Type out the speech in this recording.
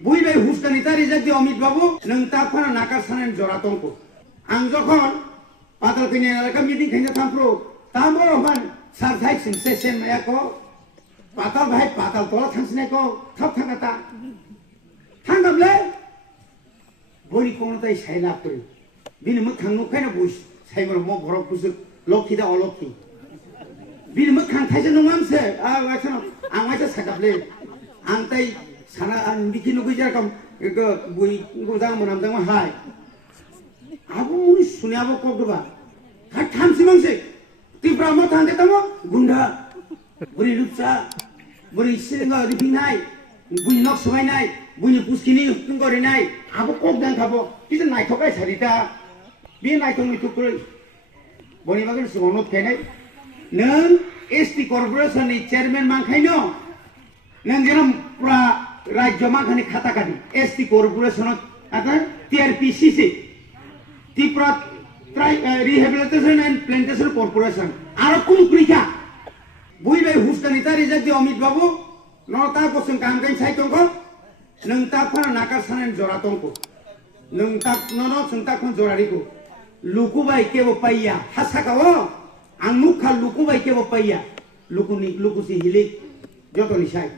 বুই বাই হুস্কানি তারি জাতি অমিত বাবু নং তা ফানা নাকার সানেন জরা তংকো আং যখন পাতাল কিনে এলাকা মিটিং খাইতে থামপ্রো তামো মান সার থাই সিনসে সেন মায়াকো পাতাল ভাই পাতাল তোলা থাংসিনাইকো থাপ থাকাতা থাंगाबले বনি কোনটাই সাইলা করি বিনি মোখাং নুখাইনা বইস সাইমর ম বরক বুসু লক্ষী দা অলক্ষী বিনি মোखां थाइसे नङामसे वासन आं वाइसा सागाबले आं ताइ साना आं बिखि नुगै जारकम एगो बुइ गोजां मोनामदों हाय आबो मुनि सुनायाबो कगबा हा थामसि मंसे तिब्रा म थांदे तमो गुन्डा बुरि लुचा बुरि सिंगा रिफिनाय बुइ नक सबायनाय बुइ पुस्किनि गरिनाय आबो कगदां खाबो किसे नायथकाय सारिता बे नायथंनि थुक्रै बनि बागन सुबनत खायनाय नों एसटी कर्पोरेशन नि चेयरमैन मांखायनो नों जेरम पुरा राज्य मांखानि खाता कानि एसटी कर्पोरेशन आता TRPCC Tripura rehabilitation and plantation corporation आरो कुन क्रिका बुइ बाय हुस्कानि तारि जाति अमित बाबू नता बसं कामगाइन साइतंको नों ता फाना नाकार सानेन जरा तंको नों ता ननो संता खन जरारिको लुकु बाय केबो पाइया हासाकाओ आं मुखा लुकु बाय केबो पाइया लुकुनि लुकुसि हिलिक जतनि साइ